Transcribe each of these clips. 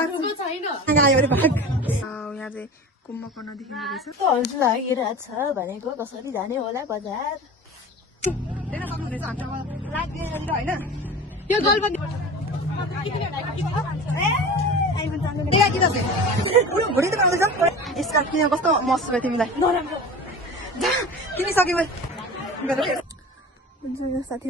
यहाँ चाहिँ कुम्भकर्ण देखिँदो रहेछ। हजुर लागिरहेछ भनेको कसरी जाने होला बजार। देख्न सक्नुहुनेछ हामी अब रात दिएर होइन यो गलबन्दी भुँडी त पाउँदैछ यसका किन कस्तो मस भयो तिमीलाई नराम्रो तिमी सक्यो साथी।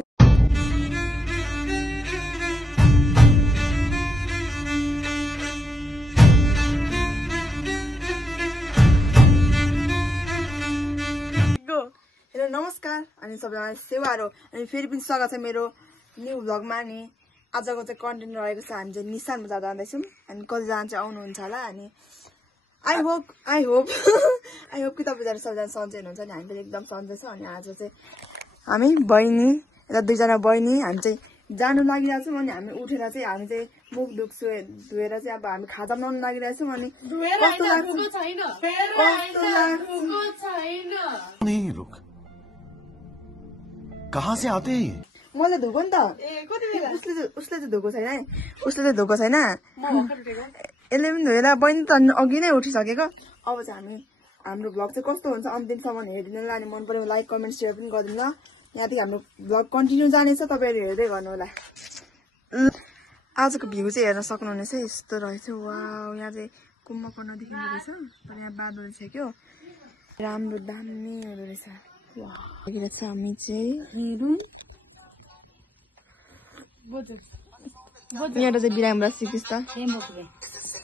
हेलो नमस्कार अनि सबैलाई सेवारो अनि फेरि पनि स्वागत छ मेरो न्यू भ्लगमा। अनि आजको चाहिँ कन्टेन्ट रहेको छ हामी चाहिँ निशान बजार जाँदैछौँ अनि कतिजना चाहिँ आउनुहुन्छ होला। अनि आई होप कि तपाईँहरू सबैजना सन्चै हुनुहुन्छ। अनि हामी पनि एकदम सन्चै छ। अनि आज चाहिँ हामी बहिनी यता दुईजना बहिनी हामी चाहिँ जानु लागिरहेको छौँ। अनि हामी उठेर चाहिँ हामी चाहिँ मुख धुएर चाहिँ अब हामी खाजा बनाउनु लागिरहेको छौँ। अनि कहाँ से आते हैं? मैले धोको नि त उसले चाहिँ धोको छैन है उसले चाहिँ धोको छैन यसले पनि धोएर बहिनी त अघि नै उठिसकेको। अब चाहिँ हामी हाम्रो भ्लग चाहिँ कस्तो हुन्छ अन्तिमसम्म हेरिदिनु होला। अनि मन पऱ्यो लाइक कमेन्ट सेयर पनि गरिदिनु ल। यहाँदेखि हाम्रो भ्लग कन्टिन्यू जानेछ तपाईँहरू हेर्दै गर्नु होला। आजको भ्यू चाहिँ हेर्न सक्नुहुनेछ यस्तो रहेछ। वाउ यहाँ चाहिँ कुम्भकर्ण देखिँदो रहेछ तर यहाँ बादल छ क्यो राम्रो दामी हुँदो रहेछ। लागिरहेछ हामी चाहिँ यहाँ चाहिँ बिरामबाट सिकिस् त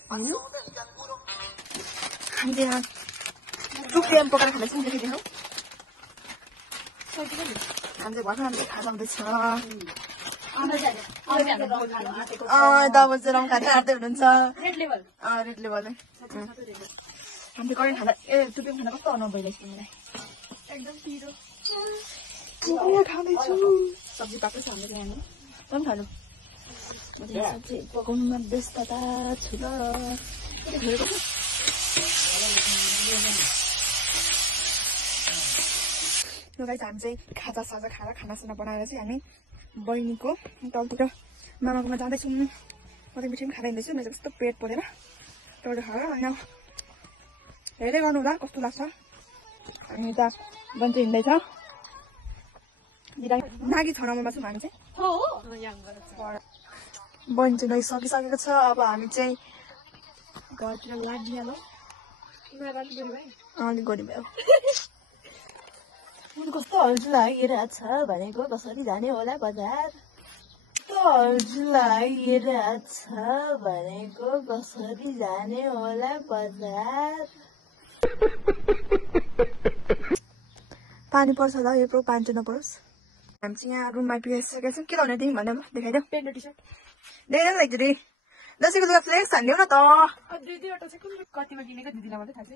हामी चाहिँ टुक्रियाम पकाएर खाँदैछौँ। देखिदिनु हामी चाहिँ भर्खर हामीले खाजा आउँदैछ। दबाई चाहिँ खाँदै हार्दै हुनुहुन्छ रेड लेभल हामीले करेन्ट खाँदा टुक्रियाम खाँदा कस्तो अनुभव भइरहेछ मलाई एकदम पिरो खाँदैछु। सब्जी पाएको छ हाम्रो यहाँ पनि खानु सब्जी पकाउनुमा व्यस्तता छु ल। गाइस हामी चाहिँ खाजा साजा खाएर खानासाना बनाएर चाहिँ हामी बहिनीको तलतिर मामाकोमा जाँदैछौँ। म चाहिँ मिठाई पनि खाँदै हिँड्दैछु। मेरो कस्तो पेट परेर टोटो खाएर होइन हेर्दै गर्नु होला कस्तो लाग्छ। अनि यता बन्ची हिँड्दैछ नागी छ नम्बरमा छौँ हामी चाहिँ बहिनी चाहिँ सकिसकेको छ। अब हामी चाहिँ घरतिर लागिहालौँ अलिक गरी भयो। कस्तो हजुर लागिरहेछ भनेको कसरी जाने होला बजार। हजुर लागिरहेछ भनेको कसरी जाने होला बजार। पानी पर्छ होला यो पानी चाहिँ नपरोस्। हामी चाहिँ यहाँ रुममा पुगिसकेको छौँ। के लाउने तिमी भन्दा देखाइदेऊ पेन्ट टी सर्ट देखाइदेऊ न एकचोटि दसैँको लुगा फ्लेक्स हान्देऊ न त। दुईवटा चाहिँ कुन कतिमा किनेको दिदीलाई मात्रै थाहा छ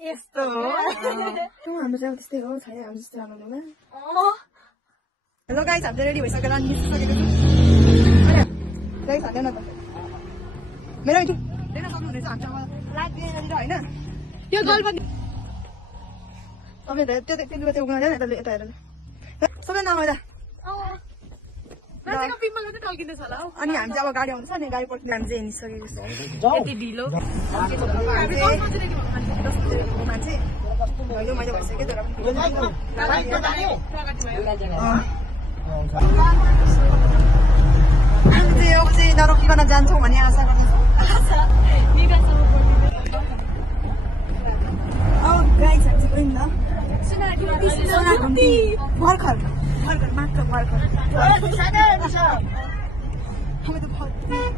यस्तो हो हाम्रो चाहिँ त्यस्तै हो छैन हामी जस्तै हाम्रो लुगा। हेलो गाइस हामी चाहिँ रेडी भइसकेर निस्किसकेको छौँ। गाइस हान्देऊ न त मेरो देख्न सक्नुहुनेछ हामी अब रात दिएर होइन त्यो गलबन्दी सबैले त्यो लुगा त्यो उगाउँदैन यता हेर सबै नाम आउँदा अनि हामी चाहिँ अब गाडी आउँछ अनि गाडी पर्खिँदा हामी चाहिँ हिँडिसकेको छ। यति ढिलो मान्छे मैले भइसक्यो तर हामी चाहिँ अब चाहिँ नरोकिकन जान्छौँ भन्ने आशा गर्दैछौँ। गाइस हामी चाहिँ गयौँ न भर्खर मात्र भर्खर हमें तो बहुत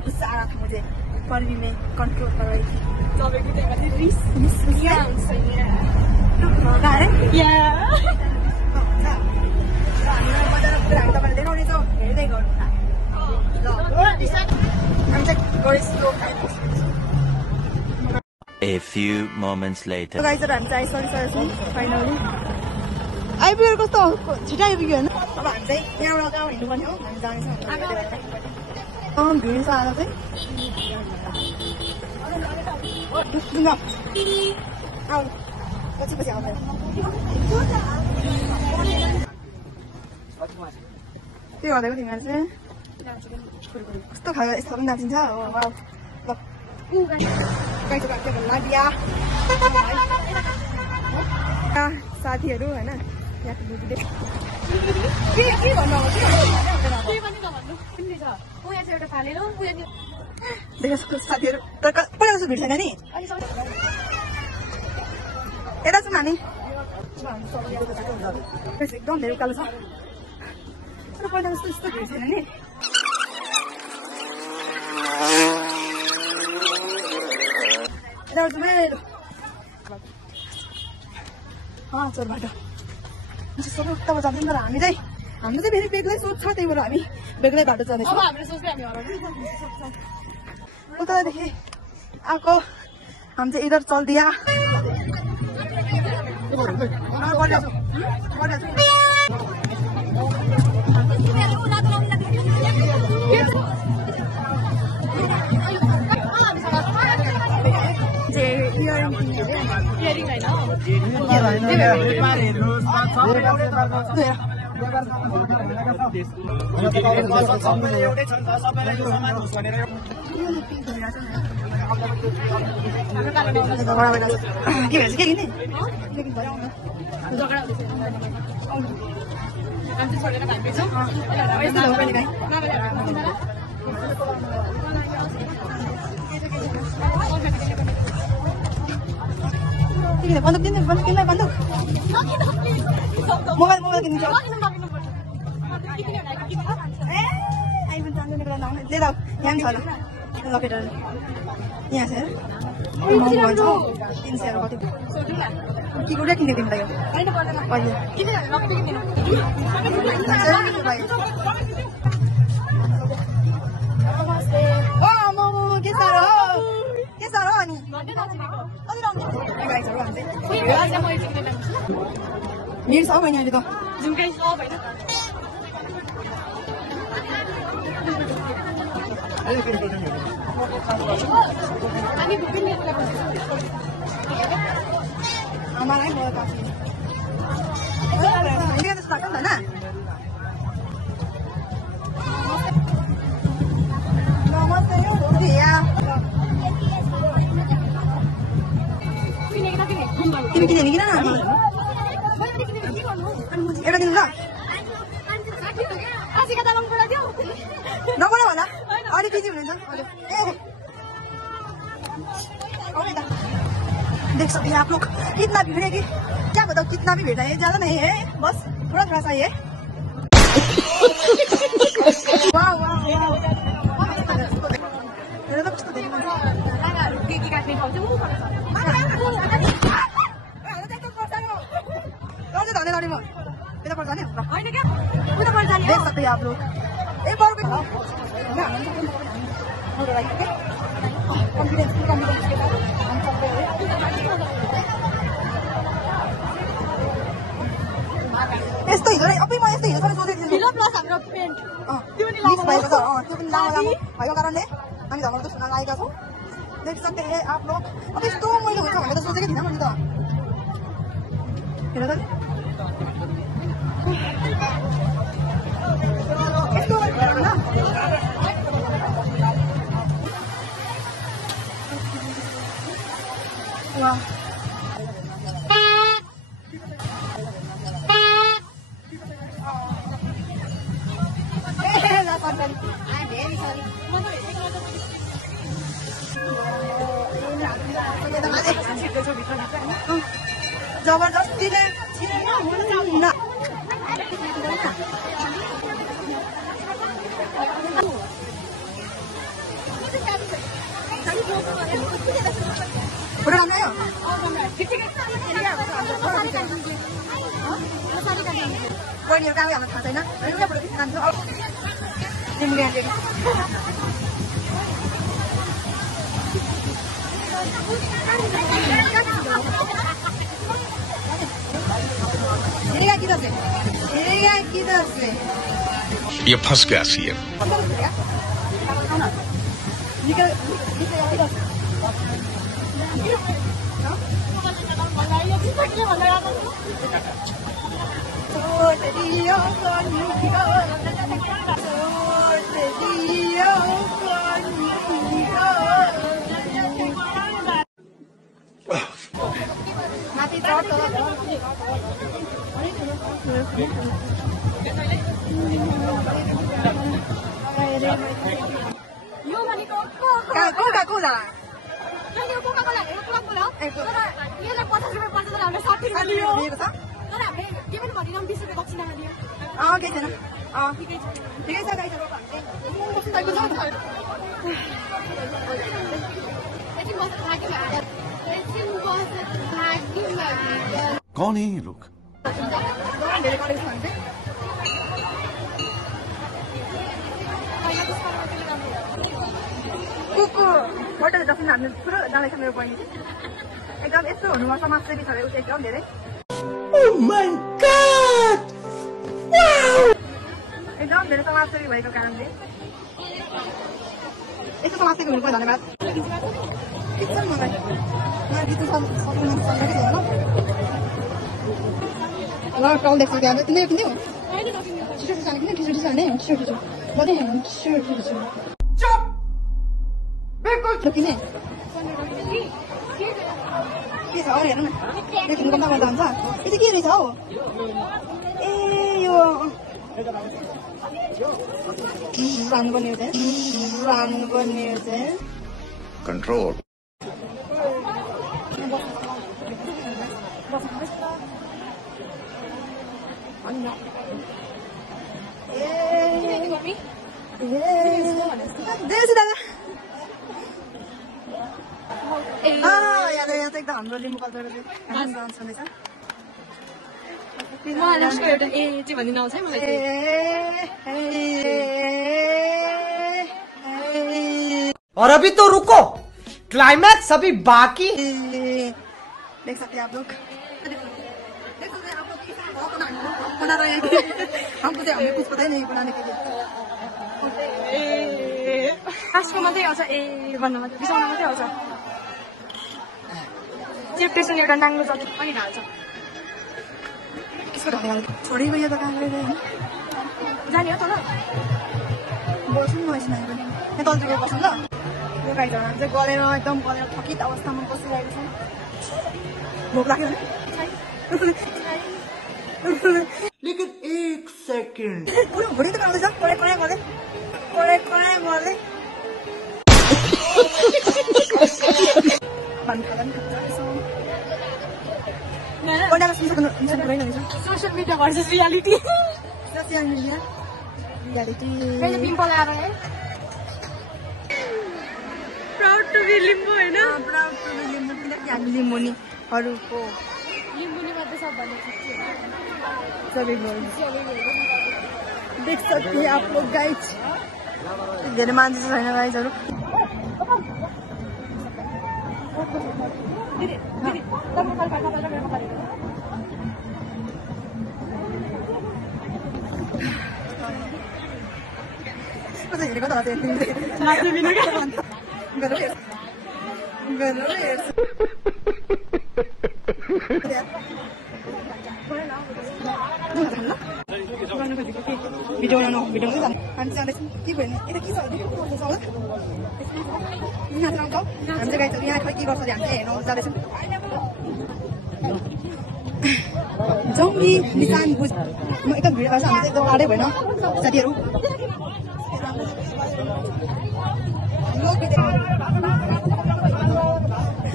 गुस्सा आ रहा था मुझे पर भी मैं कंट्रोल कर रही थी। A few moments later. Guys, I'm sorry. Finally. आइपुगेर कस्तो छिटो आइपुग्यो होइन। अब हामी चाहिँ यहाँबाट कहाँ हिँड्नुपर्ने हो हामी जानेछौँ भिड छ आज चाहिँ पछि आउँदैन त्यही गर्दैको तिमीहरू चाहिँ कस्तो खायो यस्तो पनि नाचिन्छ हो ल गाईको बाख्रा भन्ला बिहा साथीहरू होइन यहाँको बुझ्दै के भन्नु अब देखेको साथीहरू तर पहिला जस्तो भिड छैन नि यता चाहिँ नानी एकदम धेरै उकालो छ तर पहिला जस्तो यस्तो भिड छैन नि चोर बाटो सबै उताबाट जान्छौँ तर हाम्रो चाहिँ फेरि बेग्लै सोच छ त्यही भएर हामी बेग्लै बाटो जाँदैछौँ उतादेखि आएको हामी चाहिँ इधर चल्दिया के भन्छ के किने बन्दुक किन्ने बन्दुक मोबाइल किनिन्छ ले जाऊ यहाँ छ लकेटर यहाँ छ 300 कति के कुरा किनेको तिमीलाई के साह्रो अनि मेरो छ बहिनी अहिले त हमारा ही बहुत काफी है तो स्टार्ट होता है ना नमस्ते भैया तिमी किन किन न एउटा दिन ल नबोला होला अलिक बिजी हुनुहुन्छ देख सकते हैं आप लोग कितना भीड़ है कि क्या बताओ कितना भी भीड़ है ज्यादा नहीं है बस थोड़ा थोड़ा सा ही है वाह वाह मेरा तो कुछ देखना देख सकते हैं आप लोग एक बार यस्तो हिजो अबै म यस्तो हिजो सोचेको थिएँ प्लस हाम्रो पेन्ट त्यो पनि लामो भएको छ त्यो पनि लामो भएको कारणले हामी झमर्को सुन्न लागेका छौँ देख सकते हैं आप लोग अब यस्तो मैले हुन्छ भनेर त सोचेकै थिइनँ मैले त हेर त यस्तो वाह जबरदस्तीले पुरा राम्रो हो बहिनीहरू काम हाम्रो थाहा छैन ये फंस गया सीएम माथि चढ तल यो भनेको कोका-कोला मैले कोका-कोला हेरेर क्लब बोल्यो यसलाई 50 रुपैयाँ पर्छ तर हामीले 60 रुपैयाँ दियो दिएको छ तर हामीले के पनि भन्दिनौँ 20 रुपैयाँ दक्षिणा दियो केही छैन ठिकै छ गाई एकछिन बस्न थाक्यो भएर एकछिन बस्न थाक्यो भएर कौन है ये लोग? कुकुर होटल दक्षिण हामी पुरो जाँदैछ मेरो बहिनी एकदम यस्तो हुनुमा समाजसेवी छ उसले एकदम धेरै एकदम धेरै समाजसेवी भएको कारणले यस्तो समाजसेवी हुनुको धन्यवाद ल टाउल देख्छ क्या तिमीले किन्यौ छिटो छिटो किन छिटो छिटो हाल्ने छिटो छिटो बढी छिटो छिटो किने के छ अरे हेर्नु न देखिनु कम्ता गर्दा हुन्छ यो चाहिँ के रहेछ हौ ए यो रान्नुपर्ने हो चाहिँ कंट्रोल दादा यहाँ त एकदम हाम्रो लिम्बू कल्चरको डान्स हुँदैछ मलाई उसको एउटा ए चाहिँ भन्दिन आउँछ है मलाई और अभी तो रुको क्लाइमैक्स अभी बाकी देख सकते हैं आप लोग बना रहे हैं हमको तो हमें कुछ पता ही नहीं बनाने के लिए खासको मात्रै आउँछ ए भन्नु मात्रै बिसाउन मात्रै आउँछ चिप्टेसन एउटा नाङ्गो जति पनि ढाल्छ इसको ढालेर छोडेको यो त काम गरेर जाने हो त ल बस्नु न यसमा पनि यहाँ तल्तिर बस्नु ल यो गाईहरू चाहिँ गलेर एकदम गलेर थकित अवस्थामा बसिरहेको छ भोक लाग्यो लेकिन एक सेकंड भुँडी त आउँदैछ कले कले गर्दै कले कले गर्दै social media versus reality social media reality मैले पिम्पल आएर है प्राउड टु बी लिम्बू हैन प्राउड टु बी लिम्बू किनकि हामी लिम्बूनीहरूको लिम्बूले मात्रै सब भन्ने सबै देख सकते हैं आप लोग गाइज धेरै मान्छे छैन गाइजहरू हेरेको त भिडियो बनाउनु भिडियो हामी जाँदैछौँ के भयो नि यता के छ हामी चाहिँ गाइस यहाँ खै के गर्छ अरे हामी हेर्नु जाँदैछौँ जङ्गी निशान बुझ म एकदम भिड गर्छ हामी चाहिँ एकदम टाढै भएन साथीहरू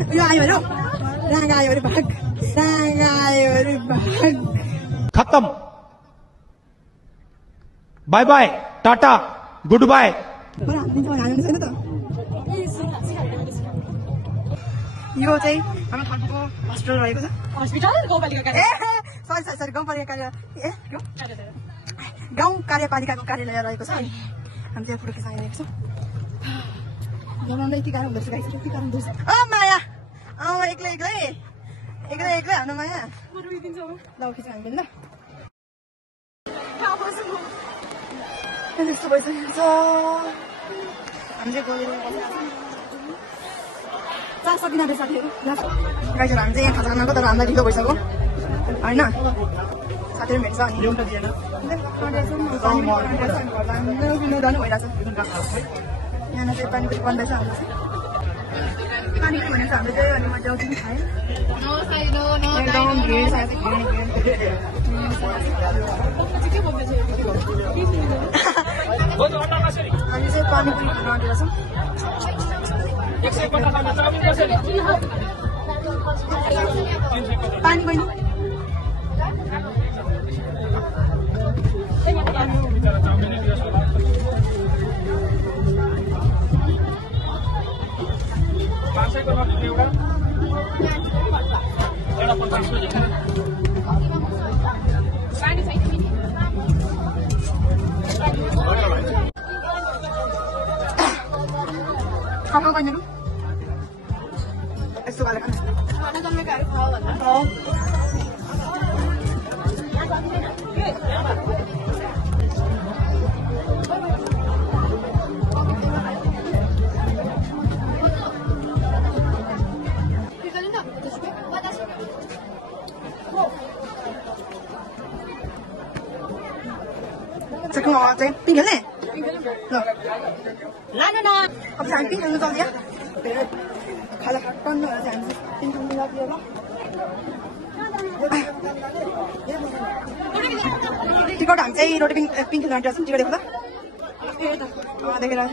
यो आयो हेर राँगा आयो अरे भाग राँगा आयो अरे भाग खत्म bye bye tata goodbye हाल्नु छैन त यो चाहिँ हाम्रो ठाउँको हस्पिटल रहेको छ हस्पिटल गाउँपालिका कार्य सरी गाउँपालिका कार्य गाउँ कार्यपालिकाको कार्यालय रहेको छ हामी त्यहाँ फोटो खिचाइरहेको छौँ यति गाह्रो हुँदो रहेछ यति गाह्रो हुँदो रहेछ माया एक्लै हाम्रो माया ल खिच हामी ल त्यस्तो भइसकेको छ हामी चाहिँ गएर चार सकिन आँट्यो साथीहरू गाइजहरू हामी चाहिँ यहाँ खाजा खानाको तर हामीलाई ढिलो भइसक्यो होइन साथीहरू भेट्छ अनि जानु भइरहेछ यहाँ चाहिँ पानीपुरी बन्दैछ हाम्रो चाहिँ पानीपुरी भनेको हाम्रो चाहिँ अनि मैले पनि खाएँ एकदम भिड छ हामी चाहिँ पानीपुरी खान आँटेको छौँ पानी बहिनी खाना बहिनीहरू यस्तो गरेर Second one, take pink le. No. No. अब चाहिँ पिङ्क खेल्नु चल्छ खाला टन्न भएर चाहिँ हामी पिङ्क खेल्नु लाग्यो ल टिकट हामी चाहिँ रोटी पिङ्क खेल्नु आँटेको छौँ टिकट देख्दा देखेर अब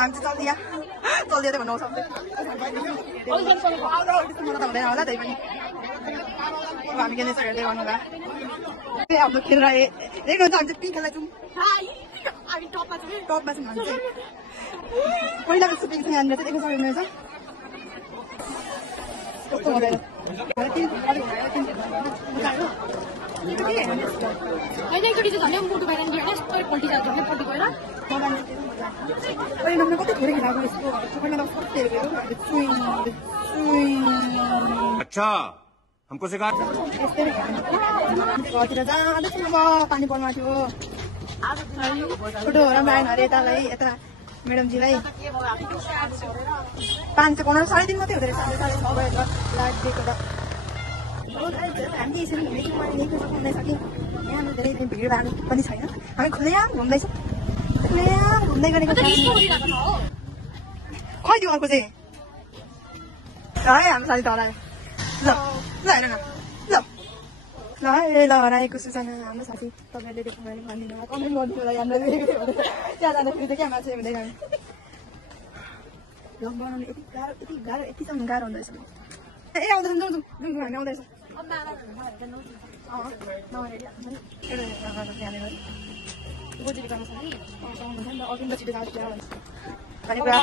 हामी चाहिँ चल्दिया त भन्नु सक्छ मलाई त हुँदैन होला त्यही पनि अब हामी के हेर्दै गर्नु होला हाम्रो खेलेर एक हुन्छ हामी चाहिँ पिङ्क खेल्दै जाउँ टपमा छौँ हामी चाहिँ पहिला जस्तो पिङ्क थियो यहाँनिर चाहिँ देख्न सक्नुहुनेछ कस्तो हुँदैन कति धेरै खेलाएको यसको अच्छा हमको सिखा घरतिर जाँदैछौँ अब पानी पर्नु थियो फोटो राम्रो आएन अरे यतालाई यता म्याडमजीलाई 500 कमाउनु 3.5 मात्रै हुँदो रहेछ 6:30 भयो लाइट दिएको त हामी यसरी घुमेको मैले लेख्न सक्नुहुँदैछ कि यहाँ धेरै भिड भएको पनि छैन हामी खुलेआम घुम्दैछौँ खुलेआम घुम्दै गरेको छ खै त्यो अर्को चाहिँ है हाम्रो साथी त हरायो ल हेर न ल ल हराएको सूचना हाम्रो साथी तपाईँहरूले देख्नु भयो भने भनिदिनु होला कमेन्ट गरिदिनु होला यहाँनिर देखेको थियो भने त्यहाँ जाँदाखेरि चाहिँ क्या मान्छे हुँदैन भ्लग बनाउनु यति गाह्रो गाह्रो हुँदो रहेछ ए आउँदैछ जाउँ हामी आउँदैछ गोजुरी गर्नु छ नि अघि छिटो जान्छ भन्ने कुरा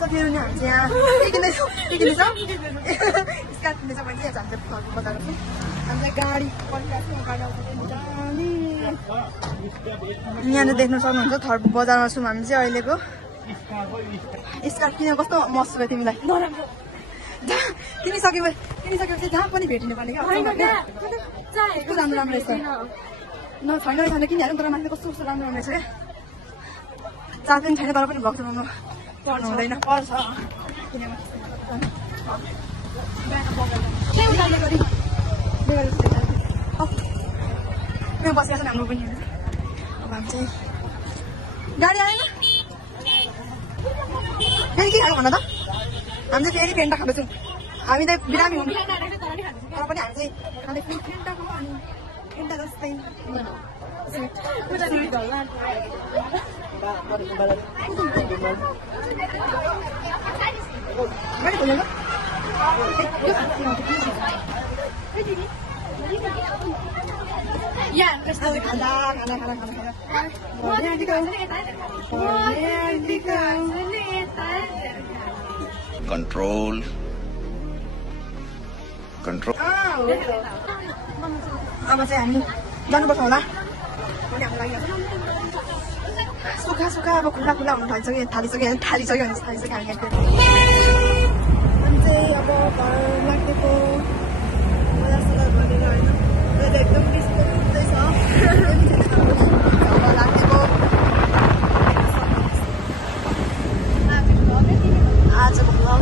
सकेर नि हामी चाहिँ यहाँ के किन्दैछौँ स्कार्फ किन्दैछ भने चाहिँ हामी चाहिँ फर्को बजारमा छौँ हामी चाहिँ गाडी यहाँनिर देख्न सक्नुहुन्छ थर्प बजारमा छौँ हामी चाहिँ अहिलेको स्कार्फ किनेर कस्तो मस्त भयो तिमीलाई किनिसकेपछि जहाँ पनि भेटिनु पर्ने क्या कस्तो राम्रो राम्रो रहेछ न छैन रहेछ किनिहाल्नु तर मान्छे कस्तो कस्तो राम्रो राम्रो रहेछ क्या चार पनि छैन तर पनि भक्त बनाउनु पर्नु हुँदैन पर्छ बसेको छ हाम्रो पनि अब हामी चाहिँ गाडी आएन फेरि के खानु भन त हामी चाहिँ फेरि फेन्टा खाँदैछौँ हामी त बिरामी हुनु तर पनि हामी चाहिँ खाँदै फेन्टा खाउँ अनि फेन्टा जस्तै गाडी खोल्नु ल कंट्रोल अब चाहिँ हामी जानुपर्छ होला सुक्खा अब खुल्ला हुनु थालिसक्यो हामी चाहिँ अब घर लाग्दिएको एकदम आजको भ्लग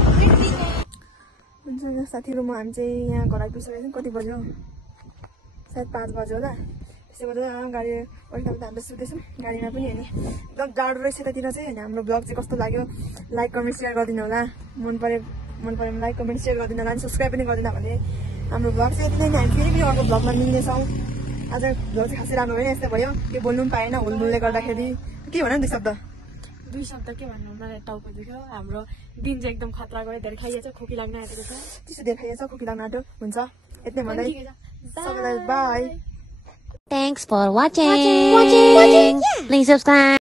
हुन्छ साथीहरू म हामी चाहिँ यहाँ घर आइपुगिसकेको छौँ कति बज्यो सायद 5 बज्यो होला त्यसो गर्दा गाडी ओल्टा हामी सुत्दैछौँ गाडीमा पनि होइन एकदम जाडो रहेछ यतातिर चाहिँ होइन हाम्रो ब्लग चाहिँ कस्तो लाग्यो लाइक कमेन्ट सेयर गरिदिनु होला मन पऱ्यो भने लाइक कमेन्ट सेयर गरिदिनु होला अनि सब्सक्राइब पनि गरिदिनु भने हाम्रो ब्लग चाहिँ यति नै हामी फेरि पनि अर्को ब्लगमा मिल्नेछौँ आज ब्लग चाहिँ खासै राम्रो भयो यस्तो भयो त्यो बोल्नु पनि पाएन हुलमुलले गर्दाखेरि के भन नि 2 शब्द के भन्नु मलाई टाउको दुख्यो हाम्रो दिन चाहिँ एकदम खतरा गयो धेरै खाइएछ खोकी लाग्न आँटेको छ चिसो धेरै खाइएछ खोकी लाग्न आँट्यो हुन्छ यति भन्दै सबैलाई by Thanks for watching. Please subscribe.